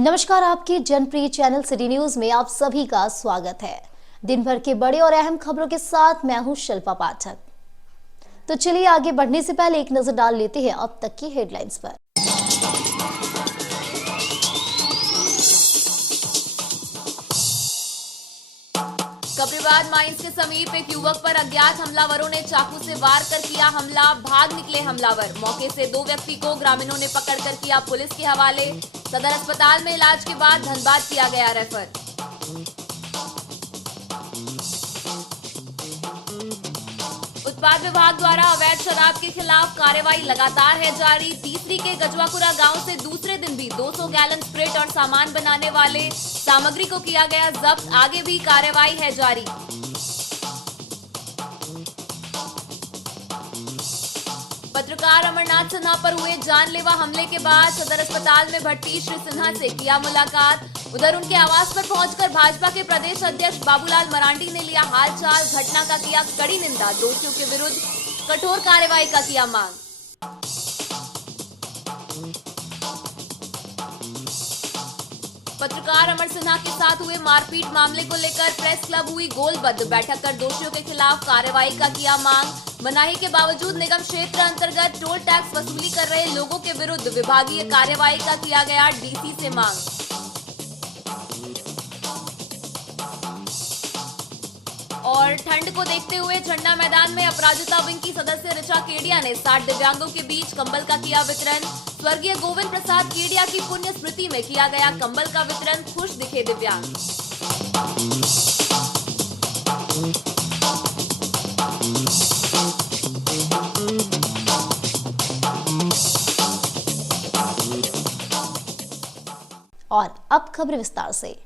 नमस्कार, आपके जनप्रिय channel city news में आप सभी का स्वागत है। दिन भर के बड़े और अहम खबरों के साथ मैं हूं शिल्पा पाठक। तो चलिए आगे बढ़ने से पहले एक नजर डाल लेते हैं अब तक की हेडलाइंस पर। कब्रिबाद माइंस के समीप एक युवक पर अज्ञात हमलावरों ने चाकू से वार कर किया हमला। भाग निकले हमलावर। मौके से 2 व्यक्ति को ग्रामीणों ने पकड़कर किया पुलिस के हवाले। सदर अस्पताल में इलाज के बाद धनबाद किया गया रेफर। उत्पाद विभाग द्वारा अवैध शराब के खिलाफ कार्रवाई लगातार है जारी। तीसरी के गजवाकुरा गांव से दूसरे दिन भी 200 गैलन स्प्रिट और सामान बनाने वाले सामग्री को किया गया जब्त। आगे भी कार्रवाई है जारी। पत्रकार अमरनाथ सिन्हा पर हुए जानलेवा हमले के बाद सदर अस्पताल में भर्ती श्री सिन्हा से किया मुलाकात। उधर उनके आवास पर पहुंचकर भाजपा के प्रदेश अध्यक्ष बाबूलाल मरांडी ने लिया हालचाल। घटना का किया कड़ी निंदा। दोषियों के विरुद्ध कठोर कार्रवाई का किया मांग। पत्रकार अमर सिन्हा के साथ हुए मारपीट मामले को लेकर प्रेस क्लब हुई गोलबद्ध। बैठक कर दोषियों के खिलाफ कार्रवाई का किया मांग। मनाही के बावजूद निगम क्षेत्र अंतर्गत टोल टैक्स वसूली कर रहे लोगों के विरुद्ध विभागीय कार्रवाई का किया गया डीसी से मांग। और ठंड को देखते हुए झंडा मैदान में अपराजिता विंग की सदस्य ऋचा केडिया ने 60 दिव्यांगों के बीच कंबल का किया वितरण। स्वर्गीय गोविंद प्रसाद केडिया की पुण्य स्मृति में किया गया कंबल का वितरण। खुश दिखे दिव्यांग। और अब खबर विस्तार से।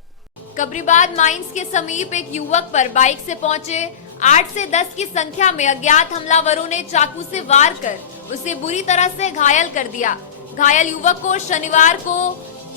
कब्रिबाद माइंस के समीप एक युवक पर बाइक से पहुंचे 8 से 10 की संख्या में अज्ञात हमलावरों ने चाकू से वार कर उसे बुरी तरह से घायल कर दिया। घायल युवक को शनिवार को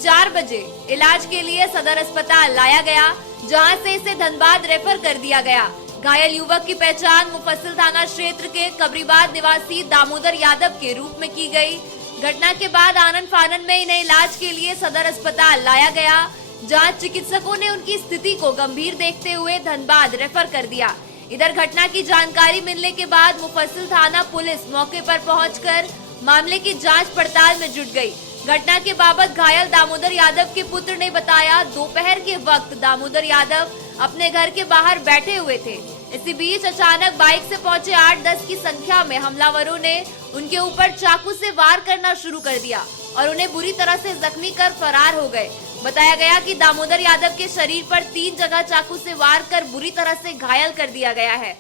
4 बजे इलाज के लिए सदर अस्पताल लाया गया, जहां से इसे धनबाद रेफर कर दिया गया। घायल युवक की पहचान मुफस्सिल थाना क्षेत्र के कब्रिबाद निवासी दामोदर यादव के रूप में की गई। घटना के बाद आनन फानन में इन्हें इलाज के लिए सदर अस्पताल लाया गया, जहां चिकित्सकों ने उनकी स्थिति को गंभीर देखते हुए धनबाद रेफर कर दिया। इधर घटना की जानकारी मिलने के बाद मुफस्सिल थाना पुलिस मौके पर पहुंचकर मामले की जांच पड़ताल में जुट गई। घटना के बाबत घायल दामोदर यादव के पुत्र ने बताया, दोपहर के वक्त दामोदर यादव अपने घर के बाहर बैठे हुए थे। इसी बीच अचानक बाइक से पहुंचे 8-10 की संख्या में हमलावरों ने उनके ऊपर चाकू से वार करना शुरू कर दिया और उन्हें बुरी तरह से जख्मी कर फरार हो गए। बताया गया कि दामोदर यादव के शरीर पर 3 जगह चाकू से वार कर बुरी तरह से घायल कर दिया गया है।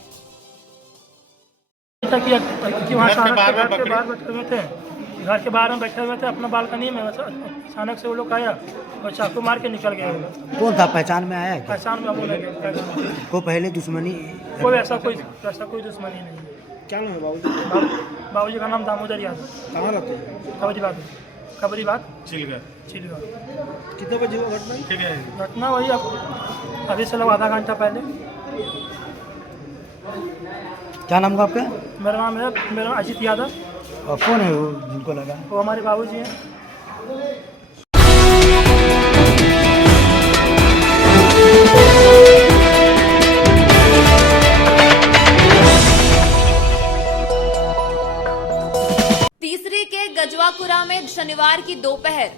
घर के बाहर में बैठे हुए थे अपना बालकनी में, अचानक से वो लोग आया और चाकू मार के निकल गया। कौन था? पहचान में आया? पहचान में बोले को पहले दुश्मनी? कोई ऐसा कोई दुश्मनी नहीं। क्या नाम है बाबूजी? बाबूजी का नाम दामोदर यादव। कहाँ रहते हैं? कबरीबाद चिलगढ़। चिलगढ़। कितने बजे हुआ घटना? ठीक है, घटना वही अभी से लगभग आधा घंटा पहले। क्या नाम है आपका? मेरा अजीत यादव। और कौन है वो जिनको लगा? वो हमारे बाबूजी हैं। तीसरी के गजवाकुरा में शनिवार की दोपहर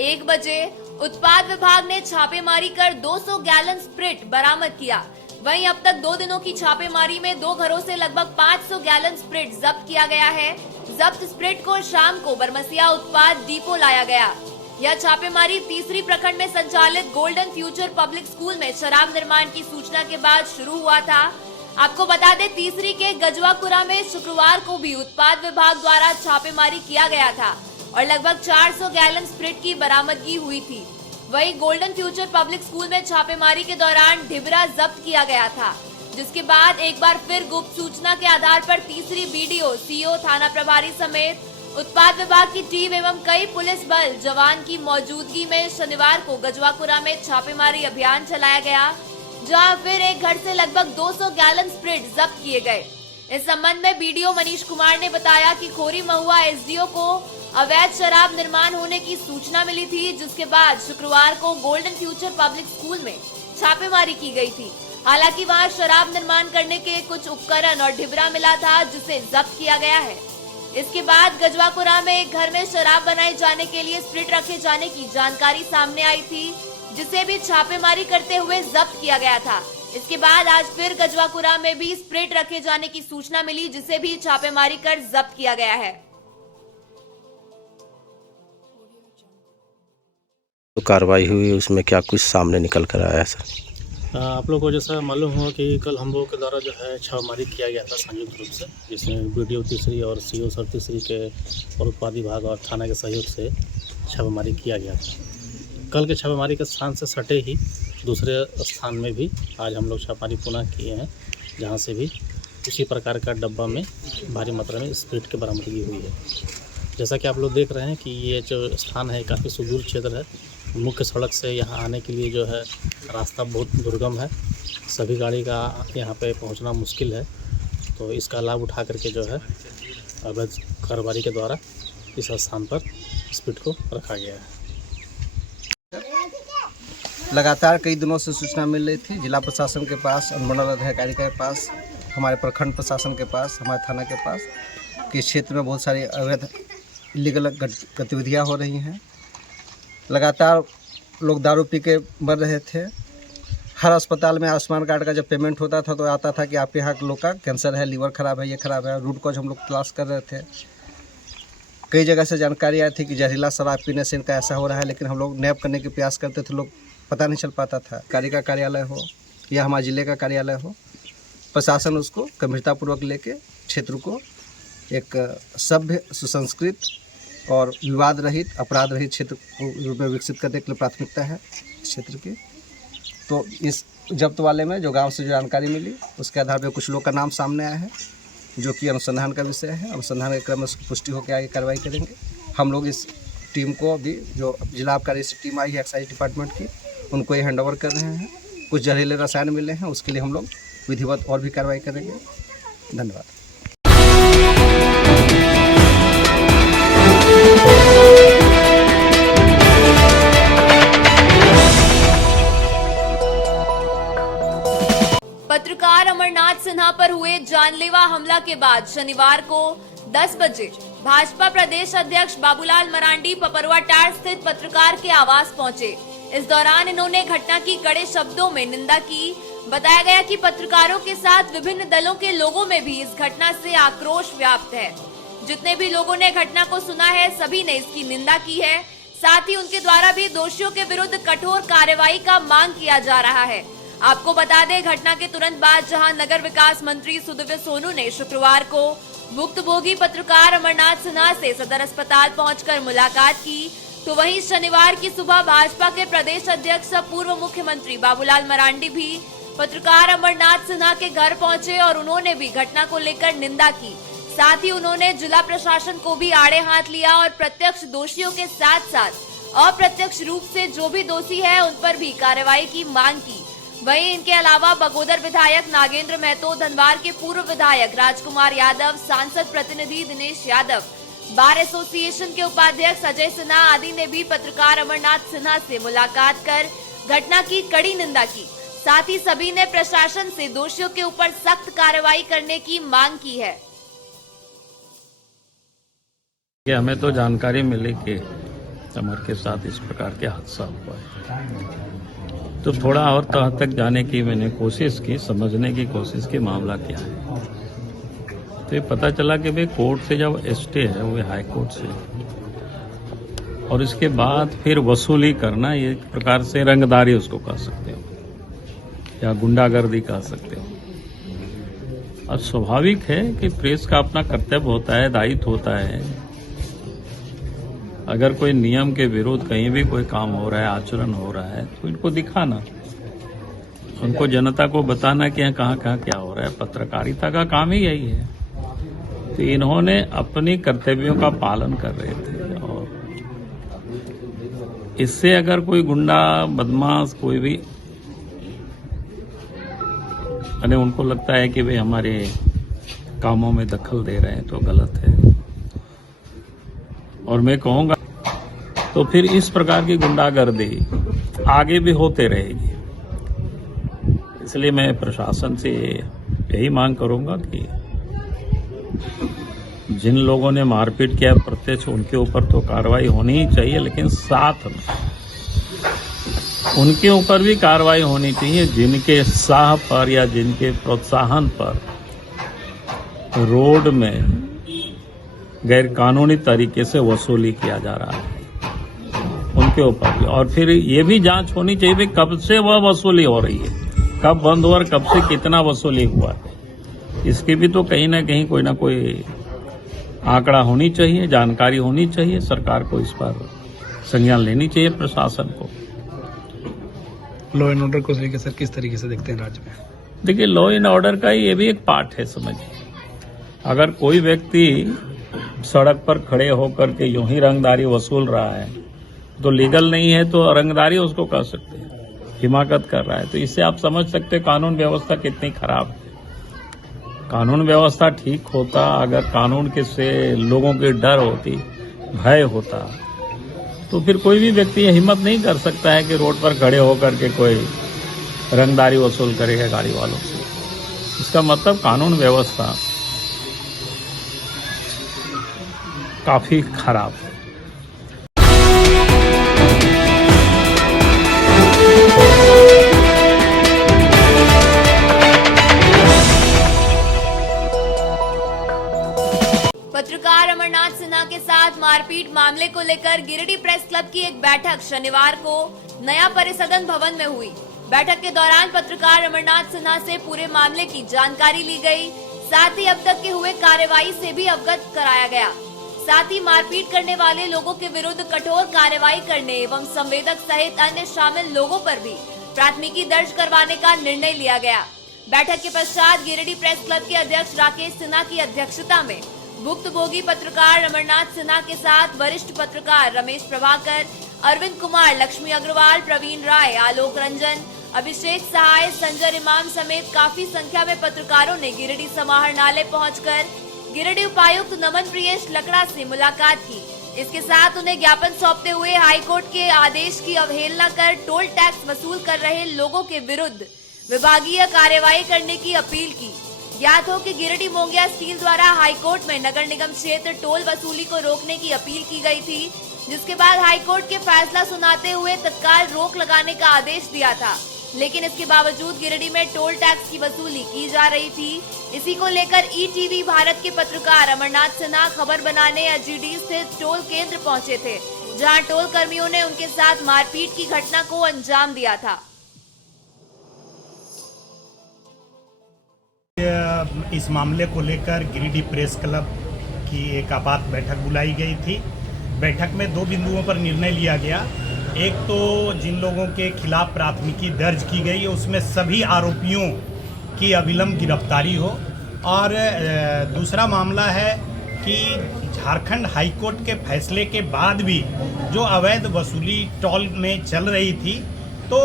1 बजे उत्पाद विभाग ने छापेमारी कर 200 गैलन स्प्रिट बरामद किया। वहीं अब तक 2 दिनों की छापेमारी में 2 घरों से लगभग 500 गैलन स्प्रिट जब्त किया गया है। जब्त स्प्रिट को शाम को बरमसिया उत्पाद डिपो लाया गया। यह छापेमारी तीसरी प्रखंड में संचालित गोल्डन फ्यूचर पब्लिक स्कूल में शराब निर्माण की सूचना के बाद शुरू हुआ था। आपको बता दें, तीसरी के गजवाकुरा में शुक्रवार को भी उत्पाद विभाग द्वारा छापेमारी किया गया था और लगभग 400 गैलन स्प्रिट की बरामदगी हुई थी। वहीं गोल्डन फ्यूचर पब्लिक स्कूल में छापेमारी के दौरान ढिबरा जब्त किया गया था, जिसके बाद एक बार फिर गुप्त सूचना के आधार पर तीसरी बीडीओ, सीओ, थाना प्रभारी समेत उत्पाद विभाग की टीम एवं कई पुलिस बल जवान की मौजूदगी में शनिवार को गजवाकुरा में छापेमारी अभियान चलाया गया, जहां फिर एक घर से लगभग 200 गैलन स्प्रिट जब्त किए गए। इस संबंध में बीडीओ मनीष कुमार ने बताया कि खोरी महुआ एसडीओ को अवैध शराब निर्माण होने की सूचना मिली थी, जिसके बाद शुक्रवार को गोल्डन फ्यूचर पब्लिक स्कूल में छापेमारी की गई थी। हालांकि वहां शराब निर्माण करने के कुछ उपकरण और ढिबरा मिला था, जिसे जब्त किया गया है। इसके बाद गजवापुरा में एक घर में शराब बनाए जाने के लिए स्प्रिट रखे जाने की जानकारी सामने आई थी, जिसे भी छापेमारी करते हुए जब्त किया गया था। इसके बाद आज फिर गजवापुरा में भी स्प्रिट रखे जाने की सूचना मिली, जिसे भी छापेमारी कर जब्त किया गया है। तो कार्रवाई हुई उसमें क्या कुछ सामने निकल कर आया सर? आप लोग को जैसा मालूम हुआ कि कल हम लोगों के द्वारा जो है छापेमारी किया गया था संयुक्त रूप से, जिसमें BDO तीसरी और CO सर तीसरी के और उत्पाद विभाग और थाना के सहयोग से छापेमारी किया गया था। कल के छापेमारी के स्थान से सटे ही दूसरे स्थान में भी आज हम लोग छापेमारी पुनः किए हैं, जहाँ से भी इसी प्रकार का डब्बा में भारी मात्रा में स्प्रिट की बरामदगी हुई है। जैसा कि आप लोग देख रहे हैं कि ये जो स्थान है काफ़ी सुदूर क्षेत्र है। मुख्य सड़क से यहाँ आने के लिए जो है रास्ता बहुत दुर्गम है, सभी गाड़ी का यहाँ पे पहुँचना मुश्किल है। तो इसका लाभ उठा करके जो है अवैध कारोबारी के द्वारा इस स्थान पर स्प्रिट को रखा गया है। लगातार कई दिनों से सूचना मिल रही थी जिला प्रशासन के पास, अनुमंडल अधिकारी के पास, हमारे प्रखंड प्रशासन के पास, हमारे थाना के पास कि क्षेत्र में बहुत सारी अवैध इलीगल गतिविधियाँ हो रही हैं। लगातार लोग दारू पी के मर रहे थे। हर अस्पताल में आयुष्मान कार्ड का जब पेमेंट होता था तो आता था कि आपके यहाँ लोग का कैंसर है, लीवर खराब है, ये खराब है। रूट कॉज हम लोग तलाश कर रहे थे। कई जगह से जानकारी आई थी कि जहरीला शराब पीने से इनका ऐसा हो रहा है, लेकिन हम लोग नैप करने के प्रयास करते थे, लोग पता नहीं चल पाता था। कार्य का कार्यालय हो या हमारे ज़िले का कार्यालय हो, प्रशासन उसको गंभीरतापूर्वक लेके क्षेत्र को एक सभ्य, सुसंस्कृत और विवाद रहित, अपराध रहित क्षेत्र को रूप में विकसित करने के लिए प्राथमिकता है क्षेत्र की। तो इस जब्त वाले में जो गांव से जो जानकारी मिली उसके आधार पर कुछ लोग का नाम सामने आया है, जो कि अनुसंधान का विषय है। अनुसंधान के क्रम में उसकी पुष्टि होकर आगे कार्रवाई करेंगे। हम लोग इस टीम को भी, जो जिला आबकारी से टीम आई है एक्साइज डिपार्टमेंट की, उनको ये हैंड ओवर कर रहे हैं। कुछ जहरीले रसायन मिले हैं, उसके लिए हम लोग विधिवत और भी कार्रवाई करेंगे। धन्यवाद। पत्रकार अमरनाथ सिन्हा पर हुए जानलेवा हमला के बाद शनिवार को 10 बजे भाजपा प्रदेश अध्यक्ष बाबूलाल मरांडी पपरुआटांड़ स्थित पत्रकार के आवास पहुंचे। इस दौरान इन्होंने घटना की कड़े शब्दों में निंदा की। बताया गया कि पत्रकारों के साथ विभिन्न दलों के लोगों में भी इस घटना से आक्रोश व्याप्त है। जितने भी लोगों ने घटना को सुना है, सभी ने इसकी निंदा की है। साथ ही उनके द्वारा भी दोषियों के विरुद्ध कठोर कार्रवाई का मांग किया जा रहा है। आपको बता दें, घटना के तुरंत बाद जहां नगर विकास मंत्री सुदिव्य सोनू ने शुक्रवार को भुक्तभोगी पत्रकार अमरनाथ सिन्हा से सदर अस्पताल पहुंचकर मुलाकात की, तो वहीं शनिवार की सुबह भाजपा के प्रदेश अध्यक्ष पूर्व मुख्यमंत्री बाबूलाल मरांडी भी पत्रकार अमरनाथ सिन्हा के घर पहुंचे और उन्होंने भी घटना को लेकर निंदा की। साथ ही उन्होंने जिला प्रशासन को भी आड़े हाथ लिया और प्रत्यक्ष दोषियों के साथ साथ अप्रत्यक्ष रूप से जो भी दोषी है उन पर भी कार्रवाई की मांग की। वहीं इनके अलावा बगोदर विधायक नागेंद्र महतो, धनवार के पूर्व विधायक राजकुमार यादव, सांसद प्रतिनिधि दिनेश यादव, बार एसोसिएशन के उपाध्यक्ष अजय सिन्हा आदि ने भी पत्रकार अमरनाथ सिन्हा से मुलाकात कर घटना की कड़ी निंदा की। साथ ही सभी ने प्रशासन से दोषियों के ऊपर सख्त कार्रवाई करने की मांग की है। हमें तो जानकारी मिली कि अमर के साथ इस प्रकार के हादसा हुआ है, तो थोड़ा और तह तक जाने की मैंने कोशिश की, समझने की कोशिश की मामला क्या है। तो ये पता चला कि भाई कोर्ट से जब स्टे है वो हाई कोर्ट से, और इसके बाद फिर वसूली करना, ये एक प्रकार से रंगदारी उसको कह सकते हो या गुंडागर्दी कह सकते हो। और स्वाभाविक है कि प्रेस का अपना कर्तव्य होता है, दायित्व होता है। अगर कोई नियम के विरुद्ध कहीं भी कोई काम हो रहा है, आचरण हो रहा है, तो इनको दिखाना, उनको जनता को बताना कि यहाँ कहाँ कहाँ क्या हो रहा है। पत्रकारिता का काम ही यही है। तो इन्होंने अपने कर्तव्यों का पालन कर रहे थे, और इससे अगर कोई गुंडा, बदमाश, कोई भी, यानी उनको लगता है कि वे हमारे कामों में दखल दे रहे हैं, तो गलत है। और मैं कहूँगा तो फिर इस प्रकार की गुंडागर्दी आगे भी होते रहेगी। इसलिए मैं प्रशासन से यही मांग करूँगा कि जिन लोगों ने मारपीट किया प्रत्यक्ष उनके ऊपर तो कार्रवाई होनी ही चाहिए, लेकिन साथ में उनके ऊपर भी कार्रवाई होनी चाहिए जिनके साह पर या जिनके प्रोत्साहन पर रोड में गैर कानूनी तरीके से वसूली किया जा रहा है, उनके ऊपर भी। और फिर ये भी जांच होनी चाहिए कि कब से वह वसूली हो रही है, कब बंद हुआ और कब से कितना वसूली हुआ है। इसकी भी तो कहीं ना कहीं कोई ना कोई आंकड़ा होनी चाहिए, जानकारी होनी चाहिए। सरकार को इस पर संज्ञान लेनी चाहिए, प्रशासन को। लॉ एंड ऑर्डर को लेकर सर किस तरीके से देखते हैं राज्य में? देखिए, लॉ एंड ऑर्डर का ये भी एक पार्ट है, समझिए। अगर कोई व्यक्ति सड़क पर खड़े होकर के यूं ही रंगदारी वसूल रहा है तो लीगल नहीं है, तो रंगदारी उसको कर सकते हैं, हिमाकत कर रहा है। तो इससे आप समझ सकते हैं कानून व्यवस्था कितनी खराब है। कानून व्यवस्था ठीक होता, अगर कानून के से लोगों की डर होती, भय होता, तो फिर कोई भी व्यक्ति हिम्मत नहीं कर सकता है कि रोड पर खड़े होकर के कोई रंगदारी वसूल करेगा गाड़ी वालों से। इसका मतलब कानून व्यवस्था काफी खराब है। पत्रकार अमरनाथ सिन्हा के साथ मारपीट मामले को लेकर गिरिडीह प्रेस क्लब की एक बैठक शनिवार को नया परिसदन भवन में हुई। बैठक के दौरान पत्रकार अमरनाथ सिन्हा से पूरे मामले की जानकारी ली गई, साथ ही अब तक के हुए कार्रवाई से भी अवगत कराया गया। साथ ही मारपीट करने वाले लोगों के विरुद्ध कठोर कार्रवाई करने एवं संवेदक सहित अन्य शामिल लोगों पर भी प्राथमिकी दर्ज करवाने का निर्णय लिया गया। बैठक के पश्चात गिरिडीह प्रेस क्लब के अध्यक्ष राकेश सिन्हा की अध्यक्षता में भुक्तभोगी पत्रकार अमरनाथ सिन्हा के साथ वरिष्ठ पत्रकार रमेश प्रभाकर, अरविंद कुमार, लक्ष्मी अग्रवाल, प्रवीण राय, आलोक रंजन, अभिषेक सहाय, संजय इमाम समेत काफी संख्या में पत्रकारों ने गिरिडीह समाहरणालय पहुंचकर गिरिडीह उपायुक्त नमन प्रियेश लकड़ा से मुलाकात की। इसके साथ उन्हें ज्ञापन सौंपते हुए हाईकोर्ट के आदेश की अवहेलना कर टोल टैक्स वसूल कर रहे लोगों के विरुद्ध विभागीय कार्रवाई करने की अपील की। ज्ञात हो कि गिरिडीह मोंगिया स्टील द्वारा हाईकोर्ट में नगर निगम क्षेत्र टोल वसूली को रोकने की अपील की गई थी, जिसके बाद हाईकोर्ट के फैसला सुनाते हुए तत्काल रोक लगाने का आदेश दिया था, लेकिन इसके बावजूद गिरिडीह में टोल टैक्स की वसूली की जा रही थी। इसी को लेकर ईटीवी भारत के पत्रकार अमरनाथ सिन्हा खबर बनाने एचजीडी स्थित टोल केंद्र पहुंचे थे, जहां टोल कर्मियों ने उनके साथ मारपीट की घटना को अंजाम दिया था। इस मामले को लेकर गिरिडीह प्रेस क्लब की एक आपात बैठक बुलाई गई थी। बैठक में 2 बिंदुओं पर निर्णय लिया गया। एक तो जिन लोगों के खिलाफ प्राथमिकी दर्ज की गई है उसमें सभी आरोपियों की अविलंब गिरफ्तारी हो, और दूसरा मामला है कि झारखंड हाईकोर्ट के फैसले के बाद भी जो अवैध वसूली टोल में चल रही थी, तो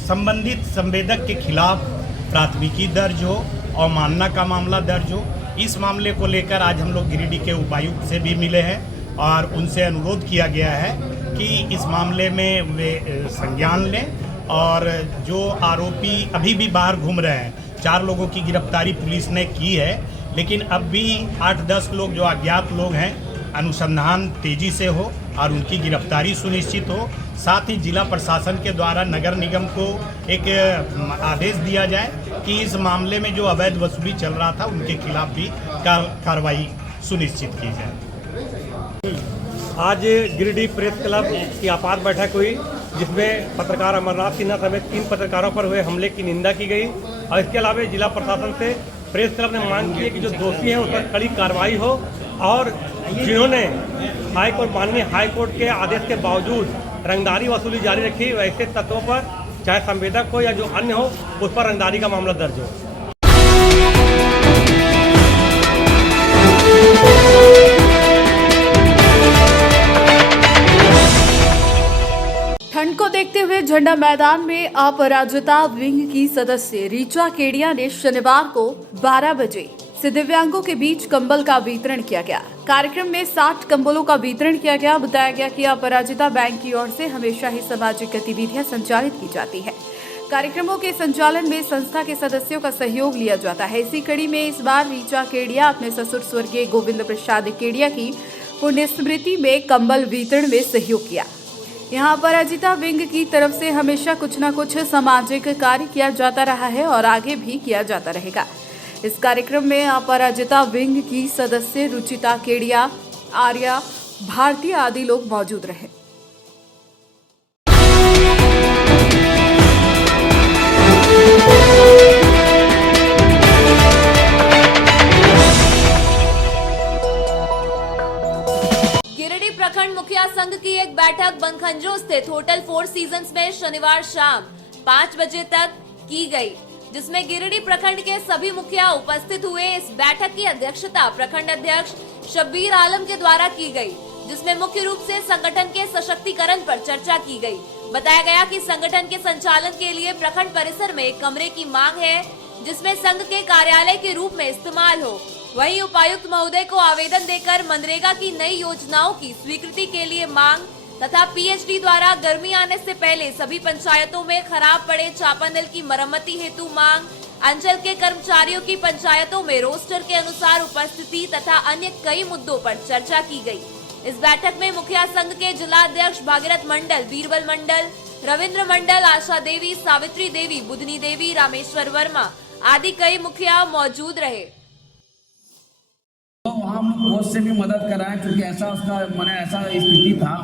संबंधित संवेदक के खिलाफ प्राथमिकी दर्ज हो, अवमानना का मामला दर्ज हो। इस मामले को लेकर आज हम लोग गिरिडीह के उपायुक्त से भी मिले हैं और उनसे अनुरोध किया गया है कि इस मामले में वे संज्ञान लें, और जो आरोपी अभी भी बाहर घूम रहे हैं, 4 लोगों की गिरफ्तारी पुलिस ने की है, लेकिन अब भी 8-10 लोग जो अज्ञात लोग हैं, अनुसंधान तेजी से हो और उनकी गिरफ्तारी सुनिश्चित हो। साथ ही जिला प्रशासन के द्वारा नगर निगम को एक आदेश दिया जाए कि इस मामले में जो अवैध वसूली चल रहा था उनके खिलाफ भी कार्रवाई सुनिश्चित की जाए। आज गिरिडीह प्रेस क्लब की आपात बैठक हुई, जिसमें पत्रकार अमरनाथ सिन्हा समेत 3 पत्रकारों पर हुए हमले की निंदा की गई, और इसके अलावा जिला प्रशासन से प्रेस क्लब ने मांग की है कि जो दोषी हैं उस पर कड़ी कार्रवाई हो, और जिन्होंने हाईकोर्ट माननीय हाईकोर्ट के आदेश के बावजूद रंगदारी वसूली जारी रखी, वैसे तत्वों पर चाहे संवेदक हो या जो अन्य हो उस पर रंगदारी का मामला दर्ज हो। ठंड को देखते हुए झंडा मैदान में अपराजिता विंग की सदस्य रीचा केडिया ने शनिवार को 12 बजे से दिव्यांगों के बीच कंबल का वितरण किया गया। कार्यक्रम में 60 कंबलों का वितरण किया गया। बताया गया कि अपराजिता बैंक की ओर से हमेशा ही सामाजिक गतिविधियां संचालित की जाती है। कार्यक्रमों के संचालन में संस्था के सदस्यों का सहयोग लिया जाता है। इसी कड़ी में इस बार रीचा केडिया अपने ससुर स्वर्गीय गोविंद प्रसाद केडिया की पुण्य स्मृति में कंबल वितरण में सहयोग किया। यहाँ अपराजिता विंग की तरफ से हमेशा कुछ न कुछ सामाजिक कार्य किया जाता रहा है और आगे भी किया जाता रहेगा। इस कार्यक्रम में अपराजिता विंग की सदस्य रुचिता केडिया, आर्या भारती आदि लोग मौजूद रहे। गिरिडीह प्रखंड मुखिया संघ की एक बैठक बनखंजो स्थित होटल फोर सीजन्स में शनिवार शाम 5 बजे तक की गई, जिसमें गिरिडीह प्रखंड के सभी मुखिया उपस्थित हुए। इस बैठक की अध्यक्षता प्रखंड अध्यक्ष शब्बीर आलम के द्वारा की गई, जिसमें मुख्य रूप से संगठन के सशक्तिकरण पर चर्चा की गई। बताया गया कि संगठन के संचालन के लिए प्रखंड परिसर में एक कमरे की मांग है, जिसमें संघ के कार्यालय के रूप में इस्तेमाल हो। वहीं उपायुक्त महोदय को आवेदन देकर मनरेगा की नई योजनाओं की स्वीकृति के लिए मांग तथा पीएचडी द्वारा गर्मी आने से पहले सभी पंचायतों में खराब पड़े चापानल की मरम्मती हेतु मांग, अंचल के कर्मचारियों की पंचायतों में रोस्टर के अनुसार उपस्थिति तथा अन्य कई मुद्दों पर चर्चा की गई। इस बैठक में मुखिया संघ के जिला अध्यक्ष भागीरथ मंडल, बीरबल मंडल, रविंद्र मंडल, आशा देवी, सावित्री देवी, बुधनी देवी, रामेश्वर वर्मा आदि कई मुखिया मौजूद रहे। तो वहाँ हम लोग कोच से भी मदद कराए, क्योंकि ऐसा उसका मैंने ऐसा स्थिति था,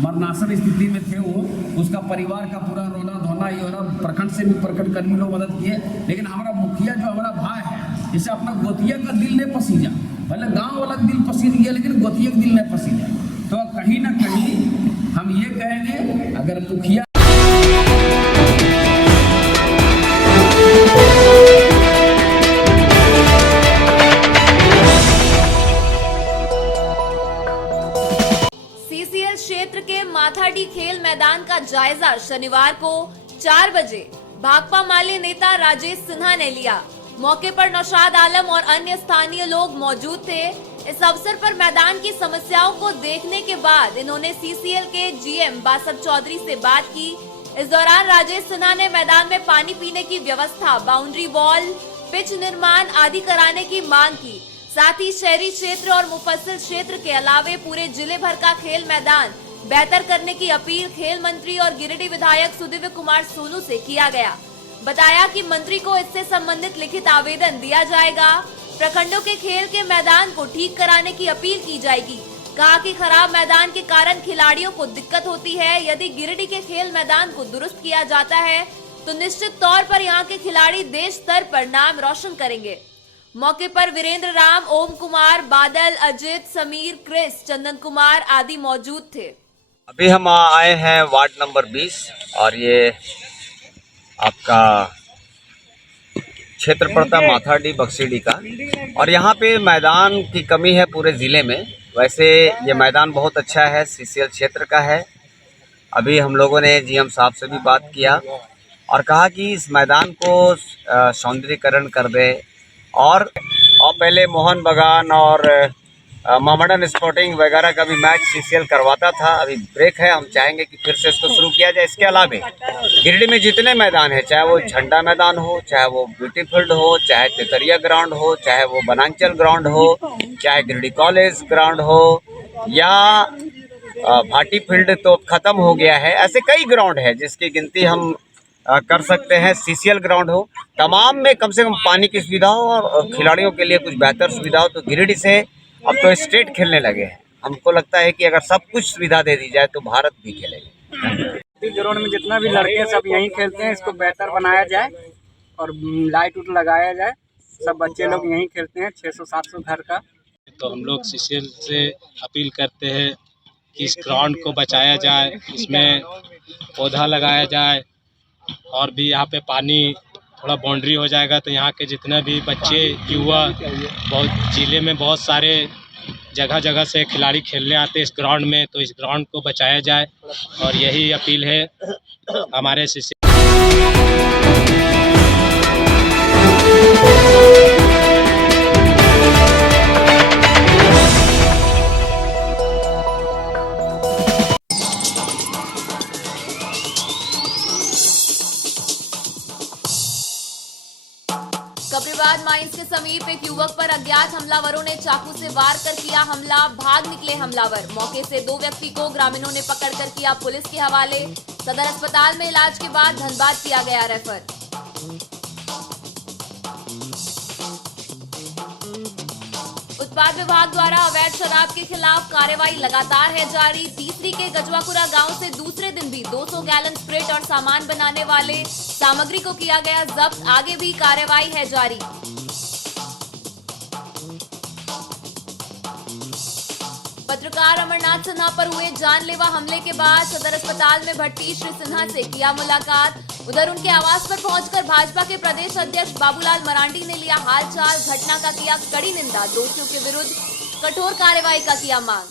मरनासन स्थिति में थे वो, उसका परिवार का पूरा रोना धोना ये हो रहा। प्रखंड से भी प्रखंड कर्मी लोग मदद किए, लेकिन हमारा मुखिया जो हमारा भाई है, इसे अपना गोतिया का दिल नहीं पसीजा। भले गांव वाला दिल पसीज गया, लेकिन गोतिया का दिल नहीं पसीजा। तो कहीं ना कहीं हम ये कहेंगे, अगर मुखिया क्षेत्र के माथाडी खेल मैदान का जायजा शनिवार को 4 बजे भाकपा माले नेता राजेश सिन्हा ने लिया। मौके पर नौशाद आलम और अन्य स्थानीय लोग मौजूद थे। इस अवसर पर मैदान की समस्याओं को देखने के बाद इन्होंने सीसीएल के जीएम बासव चौधरी से बात की। इस दौरान राजेश सिन्हा ने मैदान में पानी पीने की व्यवस्था, बाउंड्री वॉल, पिच निर्माण आदि कराने की मांग की। साथ ही शहरी क्षेत्र और मुफस्सिल क्षेत्र के अलावे पूरे जिले भर का खेल मैदान बेहतर करने की अपील खेल मंत्री और गिरिडीह विधायक सुदिव्य कुमार सोनू से किया गया। बताया कि मंत्री को इससे संबंधित लिखित आवेदन दिया जाएगा। प्रखंडों के खेल के मैदान को ठीक कराने की अपील की जाएगी। कहा कि खराब मैदान के कारण खिलाड़ियों को दिक्कत होती है। यदि गिरिडीह के खेल मैदान को दुरुस्त किया जाता है तो निश्चित तौर पर यहाँ के खिलाड़ी देश स्तर पर नाम रोशन करेंगे। मौके पर वीरेंद्र राम, ओम कुमार, बादल, अजित, समीर, क्रिस, चंदन कुमार आदि मौजूद थे। अभी हम आए हैं वार्ड नंबर 20 और ये आपका क्षेत्र पड़ता माथाडी बक्सीडी का, और यहाँ पे मैदान की कमी है पूरे ज़िले में। वैसे ये मैदान बहुत अच्छा है, सीसीएल क्षेत्र का है। अभी हम लोगों ने जीएम साहब से भी बात किया और कहा कि इस मैदान को सौंदर्यीकरण कर दे और पहले मोहन बगान और मामडन स्पोर्टिंग वगैरह का भी मैच सीसीएल करवाता था। अभी ब्रेक है, हम चाहेंगे कि फिर से इसको शुरू किया जाए। इसके अलावा गिरिडीह में जितने मैदान हैं, चाहे वो झंडा मैदान हो, चाहे वो ब्यूटी फील्ड हो, चाहे तेतरिया ग्राउंड हो, चाहे वो बनांचल ग्राउंड हो, चाहे गिरिडीह कॉलेज ग्राउंड हो या भाटी फील्ड तो ख़त्म हो गया है, ऐसे कई ग्राउंड है जिसकी गिनती हम कर सकते हैं। सीसीएल ग्राउंड हो, तमाम में कम से कम पानी की सुविधा हो और खिलाड़ियों के लिए कुछ बेहतर सुविधा हो। तो गिरिडीह से अब तो स्टेट खेलने लगे हैं। हमको लगता है कि अगर सब कुछ सुविधा दे दी जाए तो भारत भी खेलेगा। ग्राउंड में जितना भी लड़के सब यहीं खेलते हैं, इसको बेहतर बनाया जाए और लाइट उट लगाया जाए। सब बच्चे लोग यहीं खेलते हैं, 600-700 घर का। तो हम लोग सीसीएल से अपील करते हैं कि इस ग्राउंड को बचाया जाए, इसमें पौधा लगाया जाए और भी यहाँ पे पानी थोड़ा बाउंड्री हो जाएगा तो यहाँ के जितने भी बच्चे युवा बहुत जिले में बहुत सारे जगह जगह से खिलाड़ी खेलने आते हैं इस ग्राउंड में, तो इस ग्राउंड को बचाया जाए और यही अपील है हमारे सीसी। कब्रिबाद माइंस के समीप एक युवक पर अज्ञात हमलावरों ने चाकू से वार कर किया हमला। भाग निकले हमलावर। मौके से 2 व्यक्ति को ग्रामीणों ने पकड़कर किया पुलिस के हवाले। सदर अस्पताल में इलाज के बाद धनबाद किया गया रेफर। उत्पाद विभाग द्वारा अवैध शराब के खिलाफ कार्रवाई लगातार है जारी। तीसरी के गजवाकुरा गांव से दूसरे दिन भी 200 गैलन स्प्रिट और सामान बनाने वाले सामग्री को किया गया जब्त। आगे भी कार्रवाई है जारी। पत्रकार अमरनाथ सिन्हा पर हुए जानलेवा हमले के बाद सदर अस्पताल में भर्ती श्री सिन्हा से किया मुलाकात। उधर उनके आवास पर पहुंचकर भाजपा के प्रदेश अध्यक्ष बाबूलाल मरांडी ने लिया हालचाल। घटना का किया कड़ी निंदा। दोषियों के विरुद्ध कठोर कार्रवाई का किया मांग।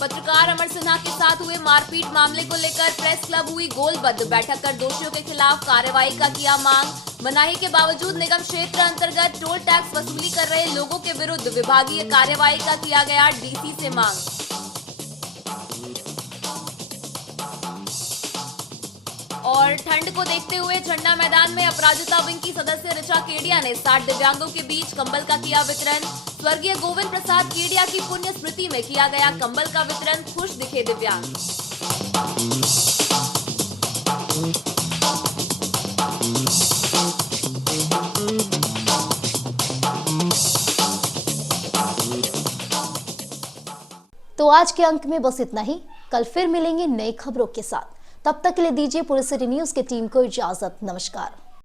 पत्रकार अमर सिन्हा के साथ हुए मारपीट मामले को लेकर प्रेस क्लब हुई गोलबद्ध। बैठक कर दोषियों के खिलाफ कार्रवाई का किया मांग। मनाही के बावजूद निगम क्षेत्र अंतर्गत टोल टैक्स वसूली कर रहे लोगों के विरुद्ध विभागीय कार्रवाई का किया गया डीसी से मांग। और ठंड को देखते हुए झंडा मैदान में अपराजिता विंग की सदस्य ऋचा केडिया ने 60 दिव्यांगों के बीच कंबल का किया वितरण। स्वर्गीय गोविंद प्रसाद केडिया की पुण्य स्मृति में किया गया कंबल का वितरण। खुश दिखे दिव्यांग। तो आज के अंक में बस इतना ही। कल फिर मिलेंगे नई खबरों के साथ। तब तक के लिए दीजिए पूरे सिटी न्यूज की टीम को इजाजत। नमस्कार।